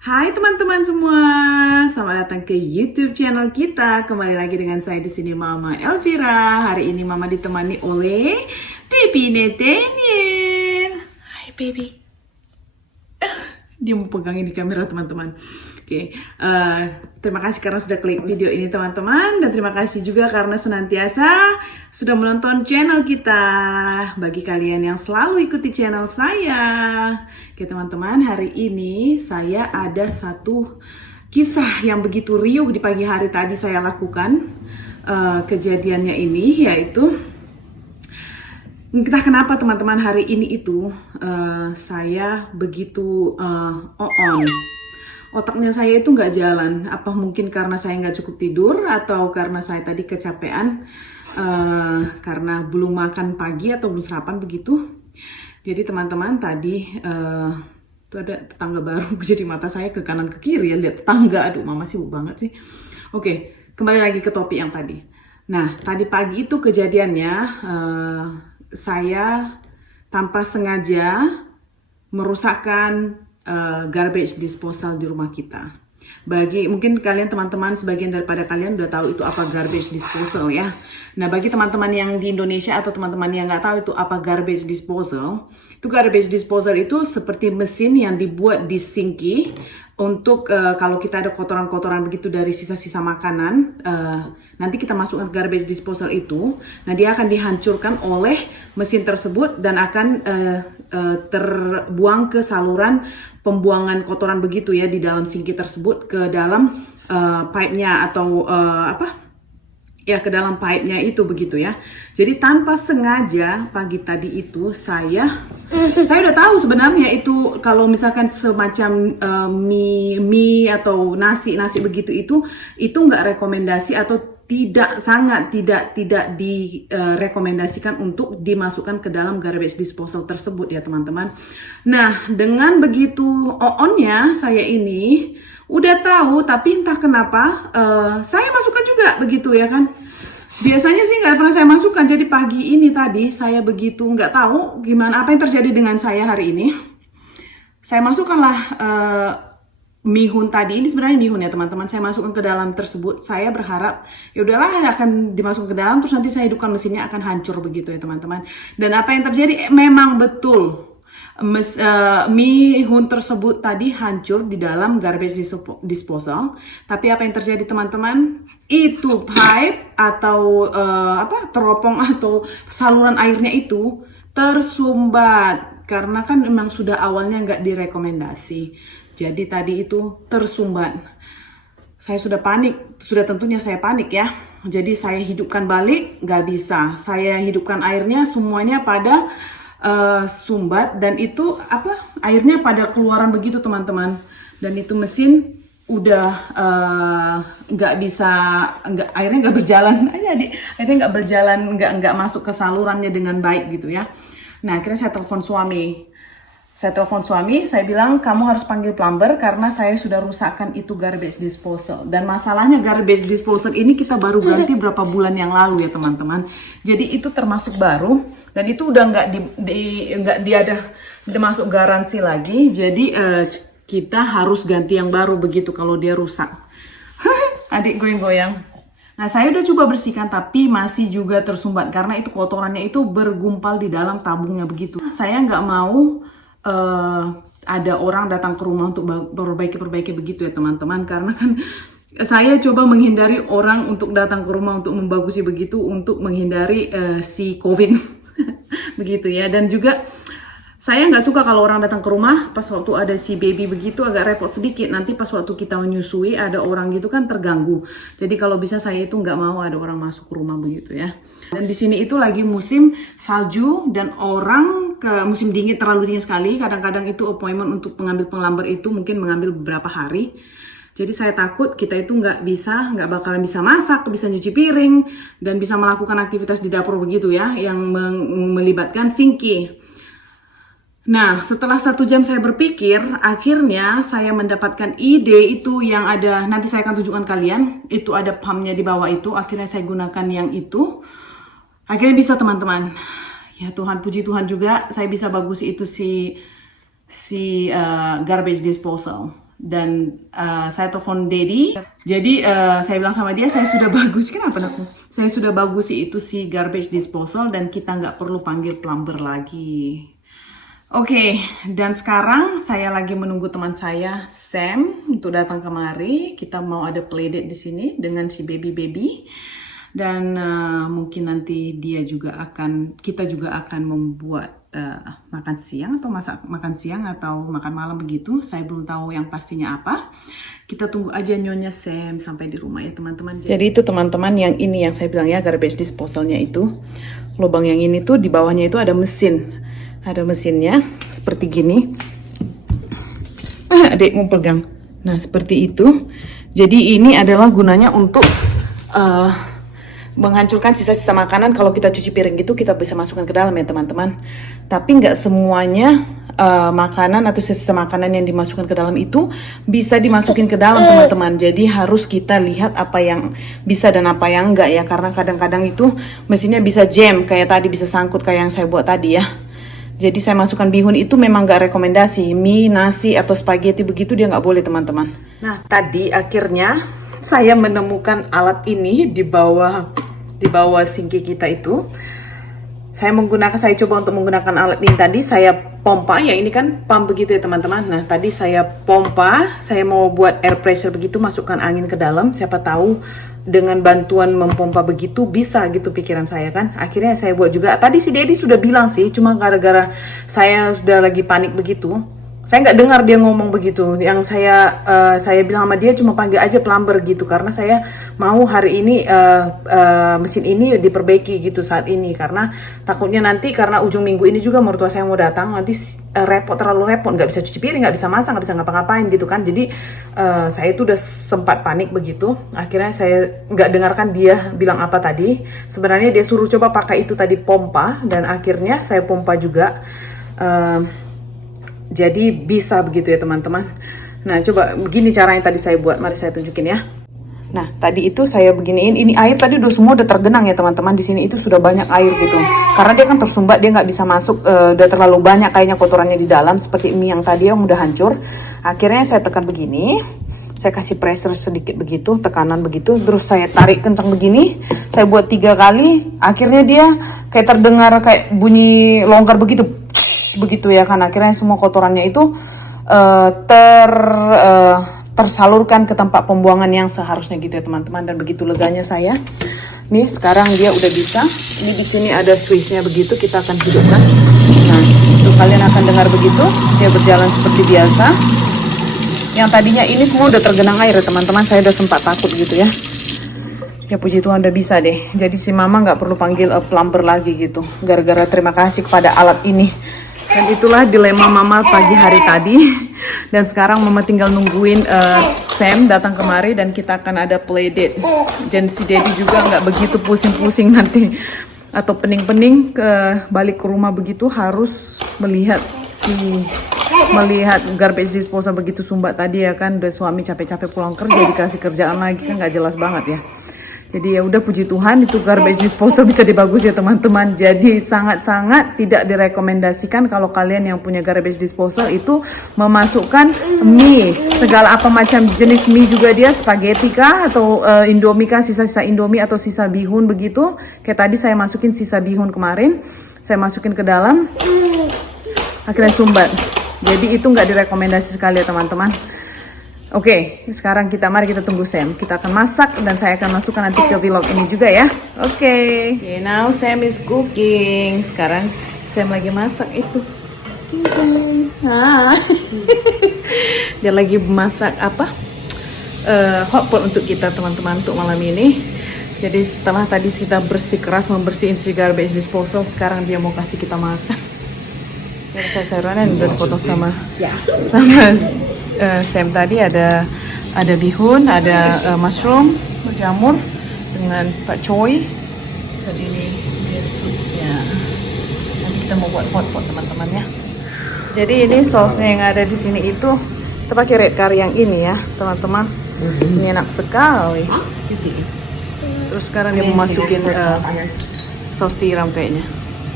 Hai teman-teman semua, selamat datang ke YouTube channel kita. Kembali lagi dengan saya di sini Mama Elvira. Hari ini Mama ditemani oleh Baby Nathaniel. Hai baby. Dia mau pegang ini kamera teman-teman. Oke, terima kasih karena sudah klik video ini teman-teman. Dan terima kasih juga karena senantiasa sudah menonton channel kita. Bagi kalian yang selalu ikuti channel saya. Oke teman-teman, hari ini saya ada satu kisah yang begitu riuh di pagi hari tadi saya lakukan. Kejadiannya ini yaitu, entah kenapa teman-teman hari ini itu saya begitu on. Otaknya saya itu nggak jalan. Apa mungkin karena saya nggak cukup tidur atau karena saya tadi kecapean karena belum makan pagi atau belum sarapan begitu. Jadi teman-teman tadi itu ada tetangga baru. Jadi mata saya ke kanan ke kiri ya lihat tetangga. Aduh mama sibuk banget sih. Oke, kembali lagi ke topik yang tadi. Nah tadi pagi itu kejadiannya saya tanpa sengaja merusakkan garbage disposal di rumah kita. Bagi mungkin kalian teman-teman sebagian daripada kalian udah tahu itu apa garbage disposal ya. Nah bagi teman-teman yang di Indonesia atau teman-teman yang nggak tahu itu apa garbage disposal, itu seperti mesin yang dibuat di sinki untuk kalau kita ada kotoran-kotoran begitu dari sisa-sisa makanan, nanti kita masukkan ke garbage disposal itu, nah dia akan dihancurkan oleh mesin tersebut dan akan terbuang ke saluran pembuangan kotoran begitu ya di dalam sinki tersebut ke dalam pipe-nya atau ke dalam pipe-nya itu begitu ya. Jadi tanpa sengaja pagi tadi itu saya udah tahu sebenarnya itu kalau misalkan semacam mie atau nasi begitu itu nggak rekomendasi atau sangat tidak direkomendasikan untuk dimasukkan ke dalam garbage disposal tersebut ya teman-teman. Nah dengan begitu onnya saya ini udah tahu tapi entah kenapa saya masukkan juga begitu ya kan. Biasanya sih nggak pernah saya masukkan, jadi pagi ini tadi saya begitu nggak tahu gimana apa yang terjadi dengan saya hari ini. Saya masukkanlah mihun tadi, ini sebenarnya mihun ya teman-teman, saya masukkan ke dalam tersebut. Saya berharap ya udahlah akan dimasukkan ke dalam terus nanti saya hidupkan mesinnya akan hancur begitu ya teman-teman. Dan apa yang terjadi memang betul. Mihun tersebut tadi hancur di dalam garbage disposal. Tapi apa yang terjadi teman-teman? Itu pipe atau teropong atau saluran airnya itu tersumbat karena kan memang sudah awalnya nggak direkomendasi. Jadi tadi itu tersumbat. Saya sudah panik, tentunya saya panik ya. Jadi saya hidupkan balik, nggak bisa. Saya hidupkan airnya semuanya pada sumbat dan itu airnya pada keluaran begitu teman-teman. Dan itu mesin udah airnya nggak berjalan airnya nggak berjalan, nggak masuk ke salurannya dengan baik gitu ya. Nah akhirnya saya telepon suami, saya bilang kamu harus panggil plumber karena saya sudah rusakkan itu garbage disposal. Dan masalahnya garbage disposal ini kita baru ganti berapa bulan yang lalu ya teman-teman. Jadi itu termasuk baru dan itu udah nggak masuk garansi lagi. Jadi kita harus ganti yang baru begitu kalau dia rusak. Adik goyang-goyang. Nah saya udah coba bersihkan tapi masih juga tersumbat karena itu kotorannya itu bergumpal di dalam tabungnya begitu. Saya nggak mau ada orang datang ke rumah untuk perbaiki begitu ya teman-teman, karena kan saya coba menghindari orang untuk datang ke rumah untuk membagusi begitu untuk menghindari si COVID begitu ya. Dan juga saya nggak suka kalau orang datang ke rumah pas waktu ada si baby begitu, agak repot sedikit. Nanti pas waktu kita menyusui ada orang gitu kan terganggu. Jadi kalau bisa saya itu nggak mau ada orang masuk ke rumah begitu ya. Dan di sini itu lagi musim salju dan orang ke musim dingin, terlalu dingin sekali. Kadang-kadang itu appointment untuk mengambil plumber itu mungkin mengambil beberapa hari. Jadi saya takut kita itu nggak bakalan bisa masak, bisa nyuci piring dan bisa melakukan aktivitas di dapur begitu ya, yang melibatkan sinki. Nah, setelah 1 jam saya berpikir, akhirnya saya mendapatkan ide itu yang ada, nanti saya akan tunjukkan kalian, itu ada pumpnya di bawah itu, akhirnya saya gunakan yang itu. Akhirnya bisa teman-teman. Ya Tuhan, puji Tuhan juga saya bisa bagus itu si garbage disposal. dan saya telepon Daddy. Jadi saya bilang sama dia, saya sudah bagus. Kenapa aku? Saya sudah bagus sih itu si garbage disposal dan kita nggak perlu panggil plumber lagi. Oke, dan sekarang saya lagi menunggu teman saya Sam untuk datang kemari. Kita mau ada playdate di sini dengan si baby. Dan mungkin nanti kita juga akan membuat makan siang atau makan siang atau makan malam begitu. Saya belum tahu yang pastinya apa. Kita tunggu aja Nyonya Sam sampai di rumah ya teman-teman. Jadi itu teman-teman yang ini yang saya bilang ya garbage disposalnya itu. Lubang yang ini tuh di bawahnya itu ada mesin. Ada mesinnya seperti gini. Adik mau pegang. Nah seperti itu. Jadi ini adalah gunanya untuk menghancurkan sisa-sisa makanan. Kalau kita cuci piring gitu kita bisa masukkan ke dalam ya teman-teman. Tapi nggak semuanya makanan atau sisa makanan yang dimasukkan ke dalam itu bisa dimasukin ke dalam teman-teman. Jadi harus kita lihat apa yang bisa dan apa yang enggak ya. Karena kadang-kadang itu mesinnya bisa jam kayak tadi, bisa sangkut kayak yang saya buat tadi ya. Jadi saya masukkan bihun itu memang nggak rekomendasi. Mie, nasi atau spaghetti begitu dia nggak boleh teman-teman. Nah tadi akhirnya saya menemukan alat ini di bawah sinki kita itu. Saya coba untuk menggunakan alat ini tadi. Saya pompa ya, ini kan pump begitu ya teman-teman. Nah tadi saya pompa, saya mau buat air pressure begitu, masukkan angin ke dalam. Siapa tahu dengan bantuan mempompa begitu bisa gitu pikiran saya kan. Akhirnya saya buat juga. Tadi si Daddy sudah bilang sih, cuma gara-gara saya sudah lagi panik begitu. Saya nggak dengar dia ngomong begitu. Yang saya bilang sama dia cuma panggil aja plumber gitu, karena saya mau hari ini mesin ini diperbaiki gitu saat ini, karena takutnya nanti karena ujung minggu ini juga mertua saya mau datang, nanti terlalu repot, nggak bisa cuci piring, nggak bisa masak, nggak bisa ngapa-ngapain gitu kan. Jadi saya itu udah sempat panik begitu. Akhirnya saya nggak dengarkan dia bilang apa tadi. Sebenarnya dia suruh coba pakai itu tadi, pompa, dan akhirnya saya pompa juga. Jadi bisa begitu ya teman-teman. Nah coba begini caranya tadi saya buat, mari saya tunjukin ya. Nah tadi itu saya beginiin, ini air tadi semua udah tergenang ya teman-teman. Di sini itu sudah banyak air gitu, karena dia kan tersumbat, dia nggak bisa masuk, udah terlalu banyak kayaknya kotorannya di dalam. Seperti mie yang tadi yang udah hancur. Akhirnya saya tekan begini, saya kasih pressure sedikit begitu, tekanan begitu, terus saya tarik kencang begini. Saya buat 3 kali, akhirnya dia kayak terdengar kayak bunyi longgar begitu, begitu ya kan. Akhirnya semua kotorannya itu tersalurkan ke tempat pembuangan yang seharusnya gitu ya teman-teman. Dan begitu leganya saya. Nih sekarang dia udah bisa. Ini di sini ada switchnya begitu, kita akan hidupkan. Nah itu kalian akan dengar begitu, dia berjalan seperti biasa. Yang tadinya ini semua udah tergenang air ya teman-teman, saya udah sempat takut gitu ya. Ya puji Tuhan udah bisa deh. Jadi si mama nggak perlu panggil plumber lagi gitu, gara-gara terima kasih kepada alat ini. Dan itulah dilema mama pagi hari tadi. Dan sekarang mama tinggal nungguin Sam datang kemari dan kita akan ada playdate. Dan si Daddy juga nggak begitu pusing-pusing nanti atau pening-pening balik ke rumah begitu, harus melihat garbage disposal begitu sumbat tadi ya kan. Udah suami capek-capek pulang kerja, dikasih kerjaan lagi kan nggak jelas banget ya. Jadi ya udah puji Tuhan itu garbage disposal bisa dibagus ya teman-teman. Jadi sangat-sangat tidak direkomendasikan kalau kalian yang punya garbage disposal itu memasukkan mie, segala apa macam jenis mie juga, dia spaghetti kah atau indomie kah, sisa-sisa indomie atau sisa bihun begitu. Kayak tadi saya masukin sisa bihun kemarin, saya masukin ke dalam, akhirnya sumbat. Jadi itu nggak direkomendasi sekali ya teman-teman. Oke, sekarang mari kita tunggu Sam. Kita akan masak dan saya akan masukkan nanti ke vlog ini juga ya. Oke, now Sam is cooking. Sekarang Sam lagi masak itu. Dia lagi masak apa? Hotpot untuk kita teman-teman untuk malam ini. Jadi setelah tadi kita keras membersihin si garbage disposal, sekarang dia mau kasih kita makan. Sayur-sayurannya udah dipotong sama Sam tadi, ada bihun, ada mushroom, jamur dengan pakcoy, dan ini dia supnya. Nanti kita mau buat hotpot teman-teman ya. Jadi ini sausnya yang ada di sini itu kita pakai red curry yang ini ya teman-teman. Ini enak sekali. Terus sekarang dia mau masukin saus tiram kayaknya.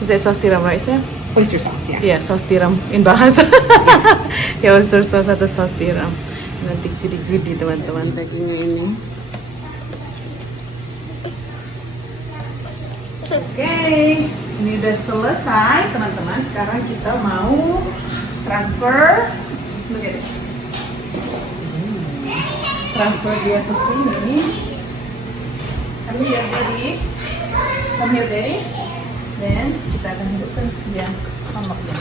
Is it saus tiram right Sam? Oyster sauce, yeah. Ya, saus tiram in bahasa. Ya, oyster sauce atau saus tiram. Nanti gede-gede teman-teman dagingnya ini. Oke, ini udah selesai teman-teman. Sekarang kita mau transfer. Look at this. Transfer dia ke sini. Come here, Daddy. Come here, Daddy. Dan kita akan hidupkan dia tombaknya.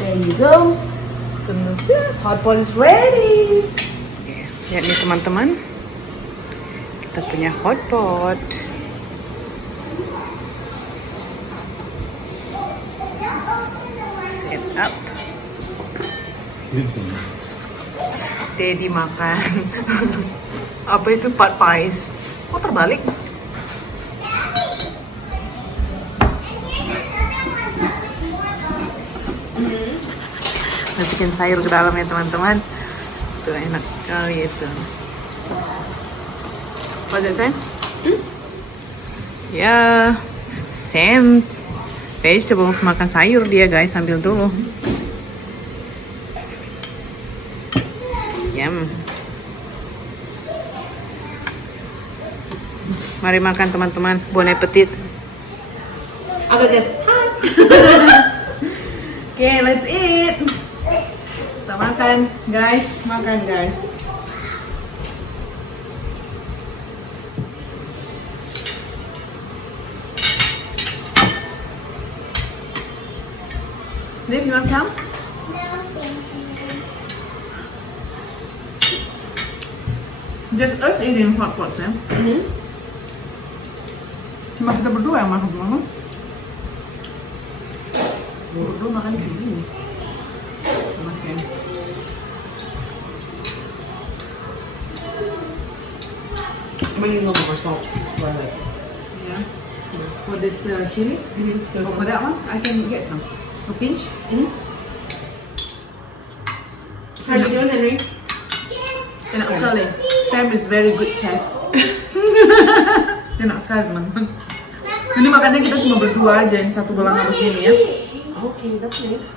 There you go. Kemudian hotpot is ready. Lihat nih teman-teman. Kita punya hotpot. Set up. Daddy makan. Apa itu pot pies? Oh terbalik. Masukin sayur ke dalam ya teman-teman. Tuh enak sekali itu. What's it say? Ya, same vegetables, makan sayur dia guys, ambil dulu. Yum. Mari makan teman-teman, bon appetit. Aku just Okay, let's eat. Kita makan guys, makan guys. Dave, you want some? Just us eating hot pots ya. Cuma kita berdua yang makan mama. Berdua makan di sini. Sama Sam. bringing over more salt. Yeah. For this chili, or for that one, I can get some. A pinch. How you doing, Henry? Enak sekali. Sam is very good chef. Enak sekali teman-teman. Ini makannya kita cuma berdua aja, yang satu belang begini ya. Okay, that's nice.